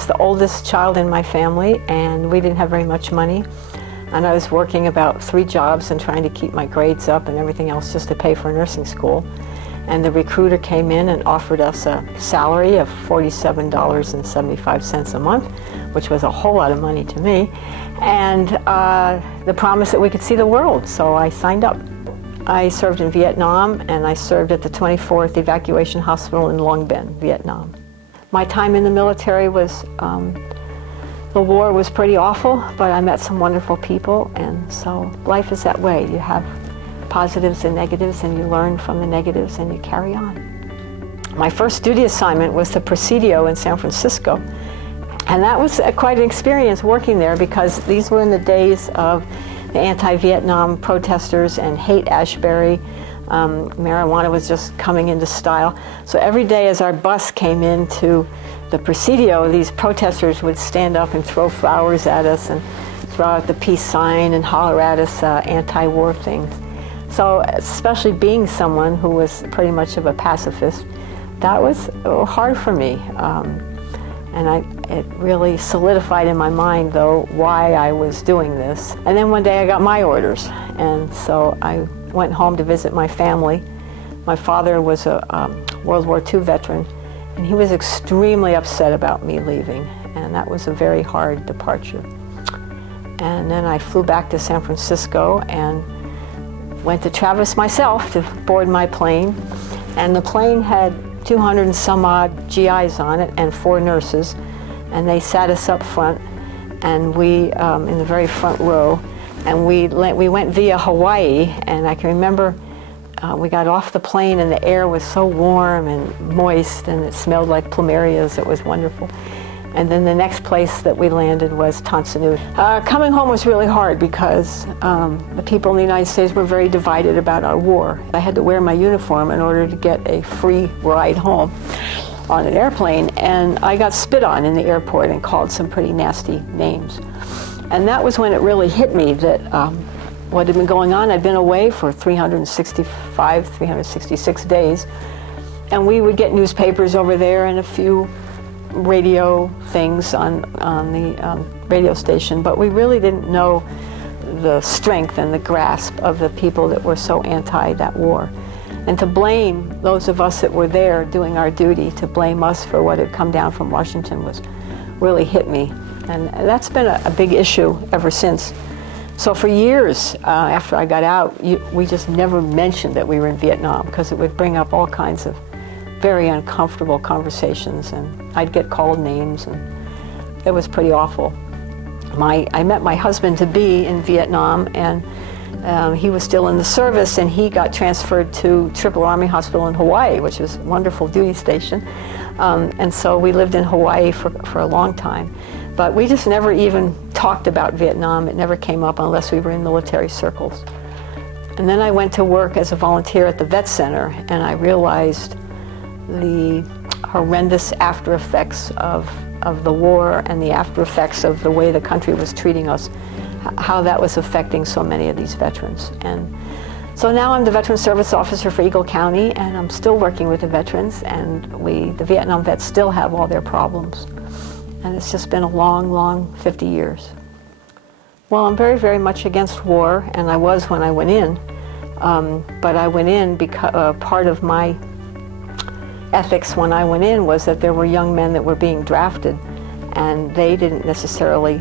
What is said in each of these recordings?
was the oldest child in my family, and we didn't have very much money. And I was working about 3 jobs and trying to keep my grades up and everything else just to pay for nursing school. And the recruiter came in and offered us a salary of $47.75 a month, which was a whole lot of money to me, and the promise that we could see the world, so I signed up. I served in Vietnam, and I served at the 24th Evacuation Hospital in Long Binh, Vietnam. My time in the military was, the war was pretty awful, but I met some wonderful people, and so life is that way. You have positives and negatives, and you learn from the negatives and you carry on. My first duty assignment was the Presidio in San Francisco, and that was quite an experience working there, because these were in the days of the anti-Vietnam protesters and hate-Ashbury. Marijuana was just coming into style. So every day as our bus came into the Presidio, these protesters would stand up and throw flowers at us and throw out the peace sign and holler at us anti-war things. So especially being someone who was pretty much of a pacifist, that was hard for me. It really solidified in my mind, though, why I was doing this. And then one day I got my orders, and so I went home to visit my family. My father was a World War II veteran, and he was extremely upset about me leaving, and that was a very hard departure. And then I flew back to San Francisco and went to Travis myself to board my plane, and the plane had 200 and some odd GIs on it and 4 nurses, and they sat us up front, and we in the very front row, and we went via Hawaii, and I can remember we got off the plane and the air was so warm and moist, and it smelled like plumerias. It was wonderful. And then the next place that we landed was Tan Son Nhut. Coming home was really hard because the people in the United States were very divided about our war. I had to wear my uniform in order to get a free ride home on an airplane, and I got spit on in the airport and called some pretty nasty names. And that was when it really hit me that what had been going on. I'd been away for 366 days, and we would get newspapers over there and a few radio things on the radio station, but we really didn't know the strength and the grasp of the people that were so anti that war. And to blame those of us that were there doing our duty, to blame us for what had come down from Washington, was really hit me. And that's been a big issue ever since. So for years after I got out, we just never mentioned that we were in Vietnam, because it would bring up all kinds of very uncomfortable conversations, and I'd get called names, and it was pretty awful. I met my husband-to-be in Vietnam, and he was still in the service, and he got transferred to Triple Army Hospital in Hawaii, which was a wonderful duty station. And so we lived in Hawaii for a long time. But we just never even talked about Vietnam. It never came up unless we were in military circles. And then I went to work as a volunteer at the Vet Center, and I realized the horrendous after effects of the war and the after effects of the way the country was treating us, how that was affecting so many of these veterans. And so now I'm the Veteran Service Officer for Eagle County, and I'm still working with the veterans, and the Vietnam vets still have all their problems. And it's just been a long, long 50 years. Well, I'm very, very much against war, and I was when I went in. But I went in because part of my ethics when I went in was that there were young men that were being drafted, and they didn't necessarily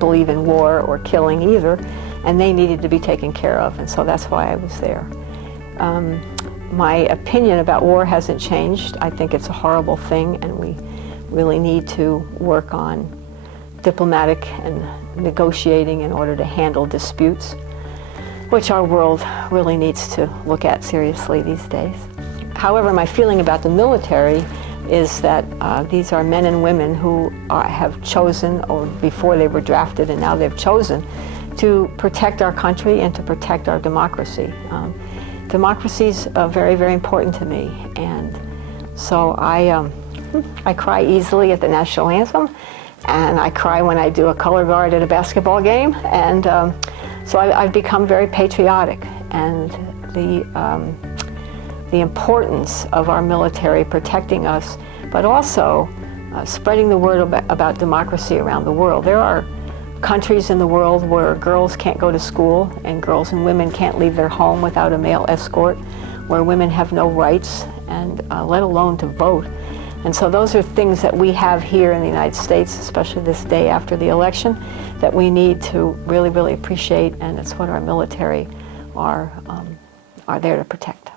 believe in war or killing either, and they needed to be taken care of, and so that's why I was there. My opinion about war hasn't changed. I think it's a horrible thing, and we really need to work on diplomatic and negotiating in order to handle disputes, which our world really needs to look at seriously these days. However, my feeling about the military is that these are men and women who have chosen, or before they were drafted and now they've chosen, to protect our country and to protect our democracy. Democracy is very, very important to me, and so I cry easily at the national anthem, and I cry when I do a color guard at a basketball game, and so I've become very patriotic, and the importance of our military protecting us, but also spreading the word about democracy around the world. There are countries in the world where girls can't go to school and girls and women can't leave their home without a male escort, where women have no rights, and let alone to vote. And so those are things that we have here in the United States, especially this day after the election, that we need to really, really appreciate, and it's what our military are there to protect.